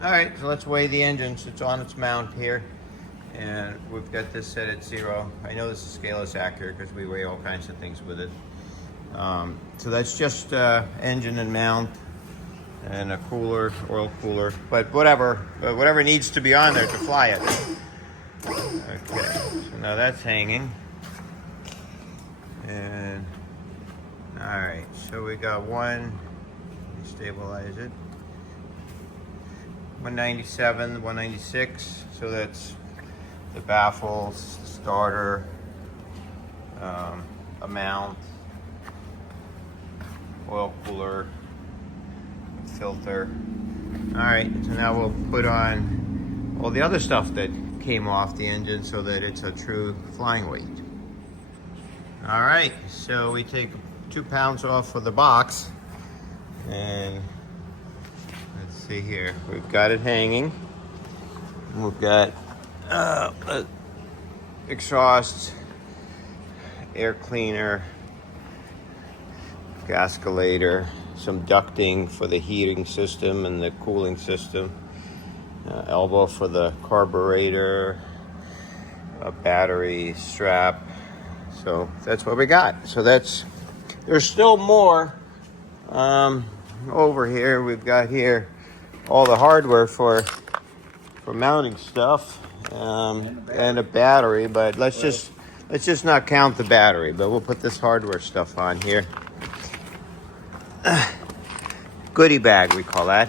All right, so let's weigh the engines. It's on its mount here, and we've got this set at 0. I know this scale is accurate because we weigh all kinds of things with it. So that's just engine and mount and a cooler, oil cooler, but whatever needs to be on there to fly it. Okay, so now that's hanging. And all right, so we got one. Let me stabilize it. 197, 196. So that's the baffles, starter, a mount, oil cooler, filter. All right, so now we'll put on all the other stuff that came off the engine so that it's a true flying weight. All right, so we take 2 pounds off of the box, and let's see here. We've got it hanging. We've got exhaust, air cleaner, gascolator, some ducting for the heating system and the cooling system, elbow for the carburetor, a battery strap. So that's what we got. So there's still more over here. We've got here all the hardware for mounting stuff and a battery, but let's just not count the battery, but we'll put this hardware stuff on here. Goodie bag, we call that.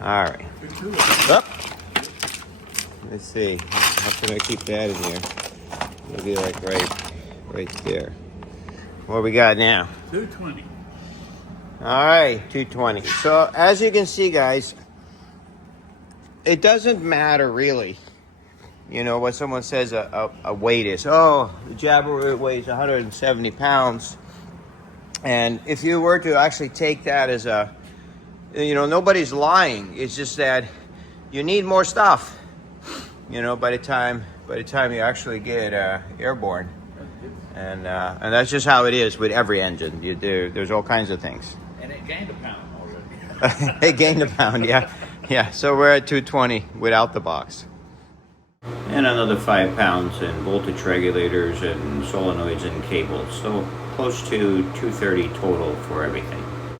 All right. Up. Let's see. How can I keep that in here? Maybe like right there. What we got now? 220. All right, 220. So as you can see, guys, it doesn't matter really, you know, what someone says a weight is. Oh, the Jabiru weighs 170 pounds. And if you were to actually take that as a, you know, nobody's lying. It's just that you need more stuff, you know, by the time you actually get airborne. And that's just how it is with every engine. There's all kinds of things. And it gained a pound already. It gained a pound, yeah. Yeah, so we're at 220 without the box. And another 5 pounds in voltage regulators and solenoids and cables. So close to 230 total for everything.